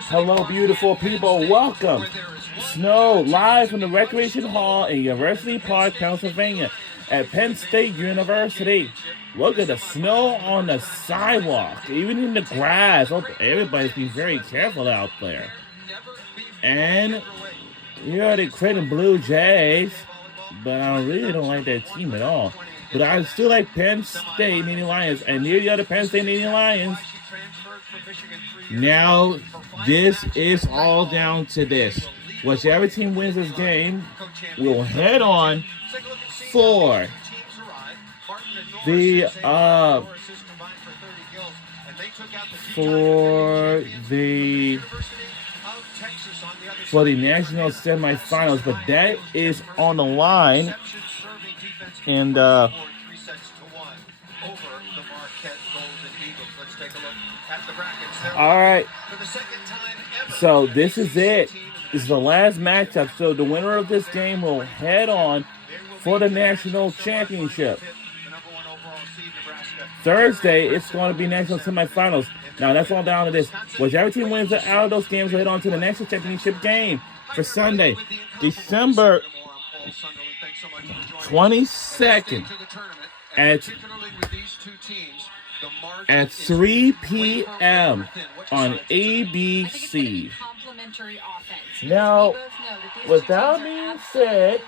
Hello, beautiful people. Welcome. Snow live from the Recreation Hall in University Park, Pennsylvania, at Penn State University. Look at the snow on the sidewalk, even in the grass. Oh, everybody's being very careful out there. And here are the Creighton Blue Jays, but I really don't like that team at all. But I still like Penn State Nittany Lions, and here the other Penn State Nittany Lions. Now, this is all down to this. Whichever team wins this game will head on for the national semifinals, but that is on the line. And all right, so this is it. This is the last matchup. So the winner of this game will head on for the national championship. Thursday, it's going to be national semifinals. Now, that's all down to this. Whichever team wins out of those games will head on to the national championship game for Sunday, December 22nd at 3 p.m. on ABC. Now, with that being said,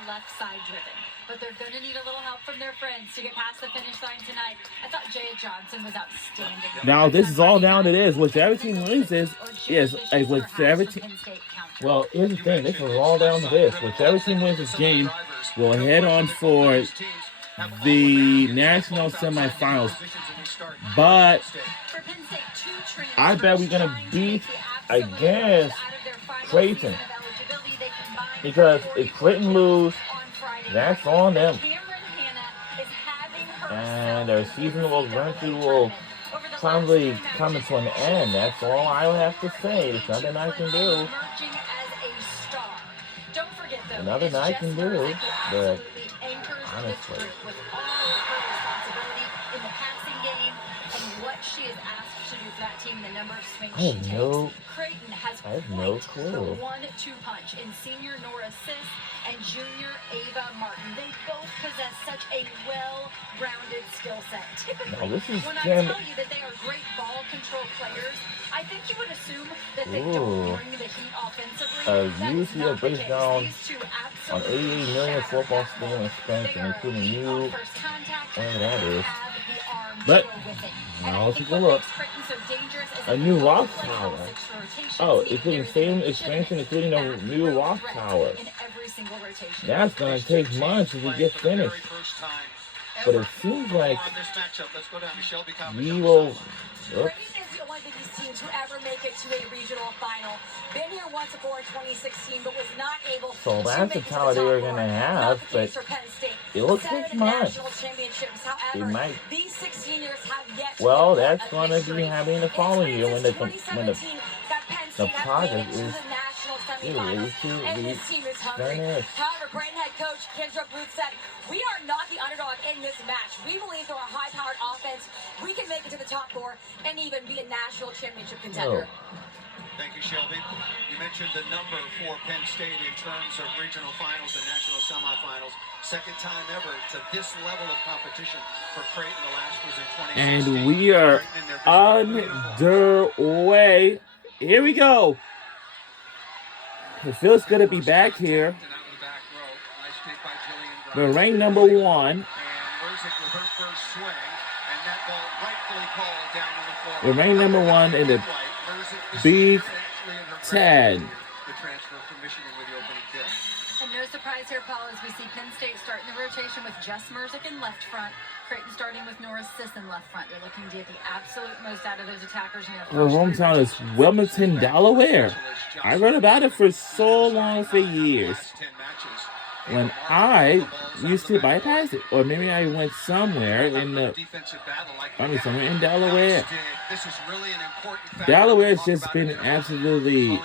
but they're going to need a little help from their friends to get past the finish line tonight. I thought Jay Johnson was outstanding. Now, this is all down to this. Whichever team wins this, whichever team. Well, here's the thing. This is all down to this. Whichever team wins this game will head on for the national semifinals. But I bet we're going to beat against Creighton. Because if Creighton lose, that's on them. And their season will probably come to an end. That's all I have to say. There's nothing I can do. Nothing I can do. But honestly, I have no clue. The 1-2 punch in senior Nora Sis and junior Ava Martin. They both possess such a well-rounded skill set. Typically, when I tell you that they are great ball control players, I think you would assume that they don't bring the heat offensively. You see a breakdown on 88 million football stadium expansion, including new, whatever that is. But now let's take a look. A new rock tower. Oh, including stadium expansion, including a new rock tower. That's going to take months to get finished. But it seems like we will... Creighton is one of these teams who ever make it to a regional final. Been here once before in 2016, but was not able to. So that's the tower they were going to have, but it will take months. It might. These 16 years have yet. Well, that's going to be happening the following year when the project is ready to be finished. However, Creighton head coach Kendra Booth said, "We are not the underdog in this match. We believe through our high-powered offense, we can make it to the top four and even be a national championship contender." Thank you, Shelby. You mentioned the number for Penn State in terms of regional finals and national semifinals. Second time ever to this level of competition for Creighton. The last was in 2016. And we are underway. Here we go. It feels good to be back here. We're ranked number 1. We're ranked number 1 in the Big Ten. And no surprise here, Paul, as we see Penn State starting the rotation with Jess Merzick in left front. Creighton starting with Nora Sis in left front. They're looking to get the absolute most out of those attackers. Her hometown is Wilmington, Delaware. I read about it for so long, for years. When I used to bypass it, or maybe I went somewhere in somewhere in Delaware. Delaware has just been absolutely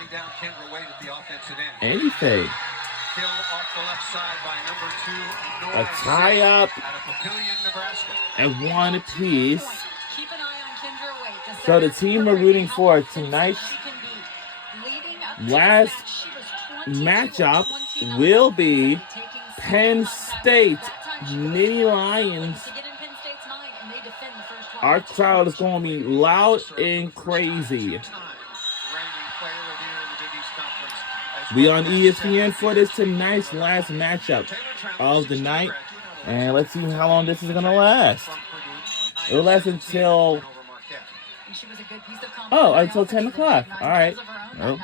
anything. A tie-up at one apiece. So the team we're rooting for tonight Last matchup will be Penn State Nittany Lions. Our crowd is going to be loud and crazy. We on ESPN for this tonight's last matchup of the night. And let's see how long this is going to last. It'll last until... Oh, until 10 o'clock. All right. Oh.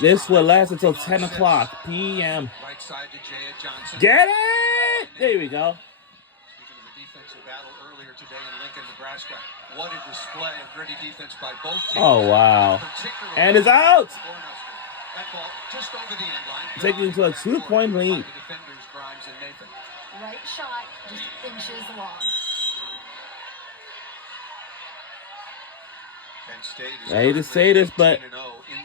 This will last until 10 o'clock p.m. Get it! There we go. Speaking of the defensive battle earlier today in Lincoln, Nebraska, what a display of gritty defense by both teams. Oh, wow. And it's out! That ball just over the end line. Taking to a 2-point lead. Right shot, just inches long. Penn State is I hate to say this, but in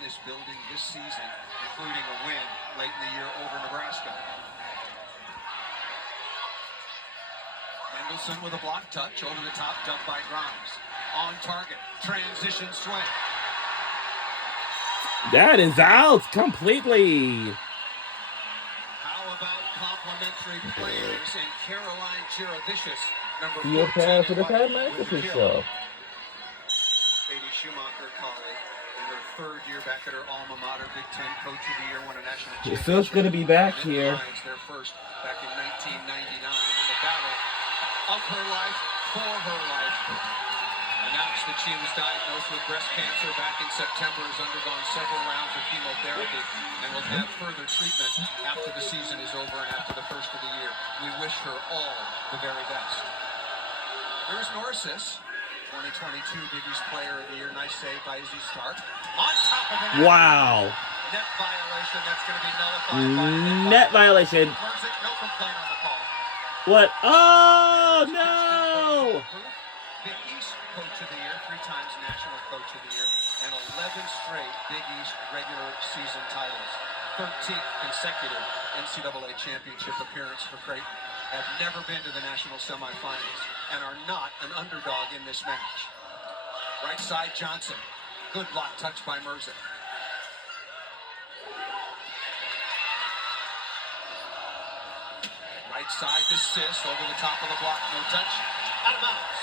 this building this season, including a win late in the year over Nebraska. Mendelson with a block touch over the top, dumped by Grimes. On target, transition swing. That is out completely. How about complimentary players in Caroline Jiravicius, number 14 You're prepared for the Penn Penn Masterpiece Show. Katie Schumacher, colleague, in her third year back at her alma mater, Big Ten Coach of the Year, won a national championship. It's still going to be back here. Their first back in 1999 in the battle of her life for her life. Announced that she was diagnosed with breast cancer back in September, has undergone several rounds of chemotherapy, and will have further treatment after the season is over and after the first of the year. We wish her all the very best. Here's Norris, 2022 Big East Player of the Year. Nice save by Izzy Stark. On top of the net. Wow. Net violation. That's going to be nullified by net violation. Merzick, no complaint on the call. What? Oh, no. Big East Coach of the Year, 3 times National Coach of the Year, and 11 straight Big East regular season titles. 13th consecutive NCAA championship appearance for Creighton. Have never been to the national semifinals and are not an underdog in this match. Right side, Johnson. Good block touch by Merzick. Right side to Sis, over the top of the block, no touch. Out of bounds.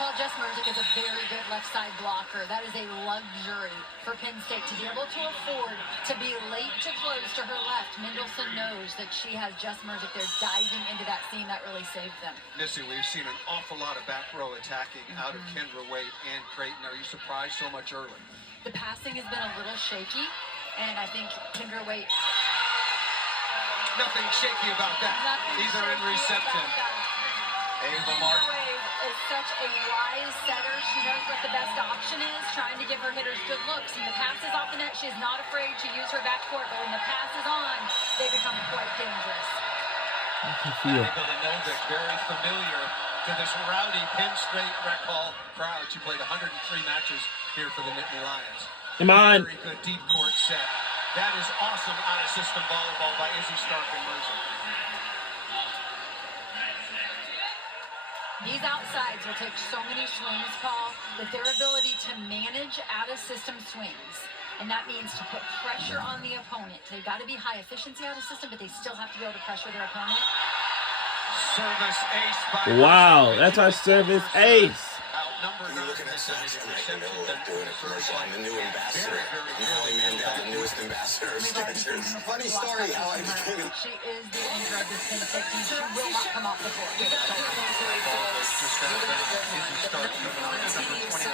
Paul Merzick is a very good left side blocker. That is a luxury for Penn State to be able to afford to be late to close to her left. Mendelson knows that she has Merzick there diving into that seam. That really saved them. Missy, we've seen an awful lot of back row attacking out of Kendra Waite and Creighton. Are you surprised so much early? The passing has been a little shaky, and I think Kendra Waite... Nothing shaky about that. Either in reception. Ava Martin is such a wise setter. She knows what the best option is, trying to give her hitters good looks. And the pass is off the net. She is not afraid to use her backcourt, but when the pass is on, they become quite dangerous. Annika Lanovic, very familiar to this rowdy Penn State rec hall crowd. She played 103 matches here for the Nittany Lions. Come on. Very good deep court set. That is awesome out-of-system volleyball by Izzy Stark and Merzick. These outsides will take so many swings, Paul, that their ability to manage out-of-system swings, and that means to put pressure on the opponent. They've got to be high efficiency out-of-system, but they still have to be able to pressure their opponent. Service ace by wow, that's our service ace. You're looking at Saks in the middle of doing a commercial. I'm the new ambassador. I'm Howie Mandel, the newest ambassador of Skechers. Funny story how I became She is the anchor of this Penn State team. She will not come off the floor. Just out of bounds. Izzy Stark coming on at number 21.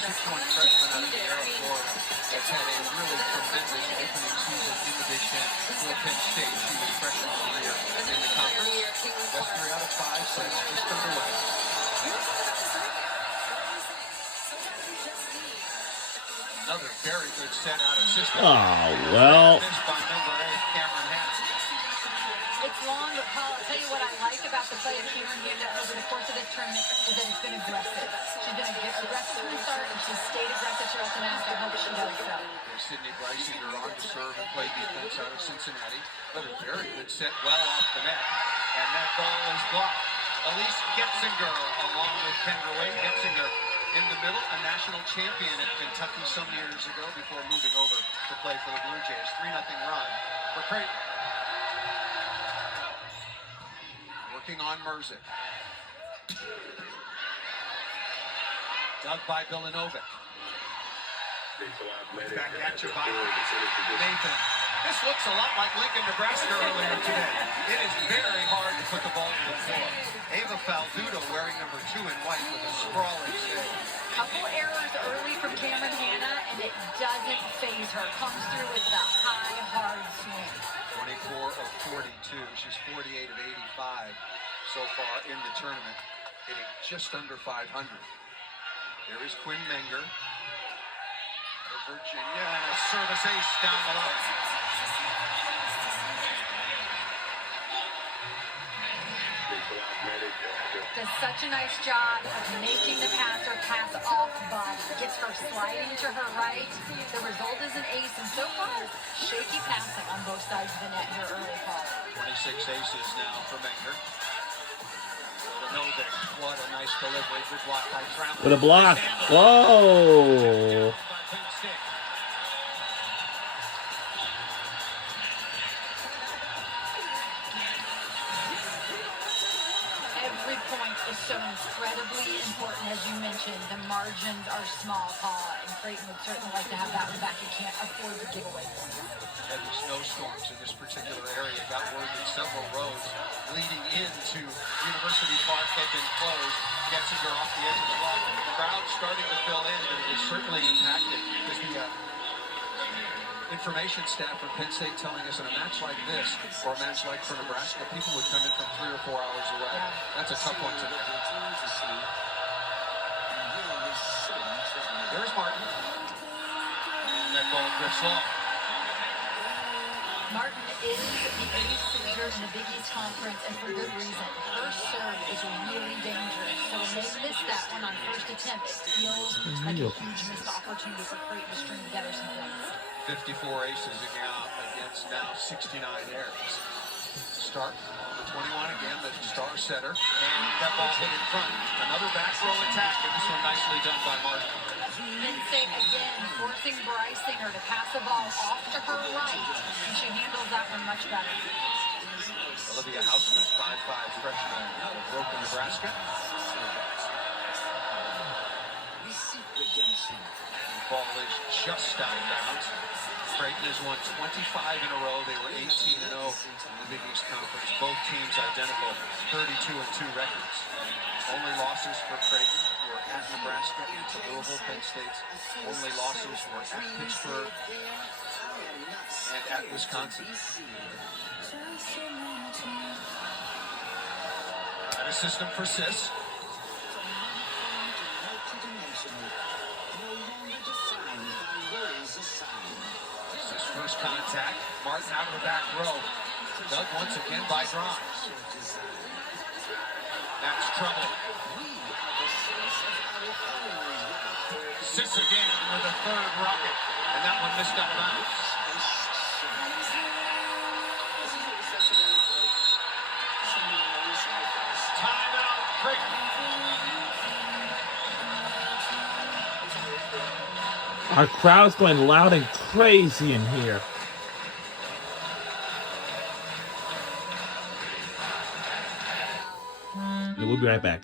6'1" freshman out of Sierra, Florida. Has had a really tremendous opening season in the Big Ten for Penn State. She was freshman of the year in the conference. Best 3 out of 5 sets just underway. Another very good set out of system. Oh, well. By number 8, Cameron Hanna. It's long, but Paul, I'll tell you what I like about the play of Cameron Hanna over the course of this tournament is that it's been aggressive. She's been aggressive from the start, and she's stayed aggressive throughout the match. I hope she does so. Sydney Breisinger on to serve and play defense out of Cincinnati. Another very good set, well off the net. And that ball is blocked. Elise Getzinger along with Kendra Waite. Getzinger in the middle, a national champion at Kentucky some years ago before moving over to play for the Blue Jays. 3-0 run for Creighton. Working on Merzick. Dug by Vilanovic. Back at you by Nathan. This looks a lot like Lincoln, Nebraska earlier today. It is very hard to put the ball to the floor. Ava Faldudo wearing number 2 in white with a sprawling save. Couple errors early from Cameron Hanna, and it doesn't phase her. Comes through with the high, hard swing. 24 of 42. She's 48 of 85 so far in the tournament, hitting just under 500. There is Quinn Menger of Virginia, and a service ace down the line. Does such a nice job of making the passer pass off body. Gets her sliding to her right. The result is an ace, and so far, shaky passing on both sides of the net here early, Paul. 26 aces now for Menger. Vilanovic, what a nice delivery. Good block by Trammell. With a block. Whoa. Every point is so incredibly important, as you mentioned. The margins are small, Paul, and Creighton would certainly like to have that one back. You can't afford to give away points. Heavy snowstorms in this particular area. Got word that several roads leading into University Park had been closed. Getzinger off the edge of the block. The crowd starting to fill in, but it was certainly impacted because the information staff from Penn State telling us in a match like this, or a match like for Nebraska, people would come in from 3 or 4 hours away. That's a tough one to make. There's Martin. That ball drifts off. Martin is the ace leader in the Big East Conference, and for good reason. Her serve is really dangerous. So when they miss that one on first attempt, it feels like a huge missed opportunity for Creighton to string together some points. 54 aces against now 69 errors. Start on the 21 again, the star setter, and that ball hit in front. Another back row attack, and this one nicely done by Martin. Penn State again forcing Brysinger to pass the ball off to her right, and she handles that one much better. Olivia Hausman, 5'5" freshman out of Broken, Nebraska. The ball is just out of bounds. Creighton has won 25 in a row. They were 18-0 in the Big East Conference. Both teams identical, 32-2 records. Only losses for Creighton were at Nebraska and to Louisville. Penn State's only losses were at Pittsburgh and at Wisconsin. And a system for Sis. Sis first contact. Martin out of the back row. Dug once again by Grimes. That's trouble. Sis again with a third rocket, and that one missed out of bounds. Timeout, Creighton. Our crowd's going loud and crazy in here. We'll be right back.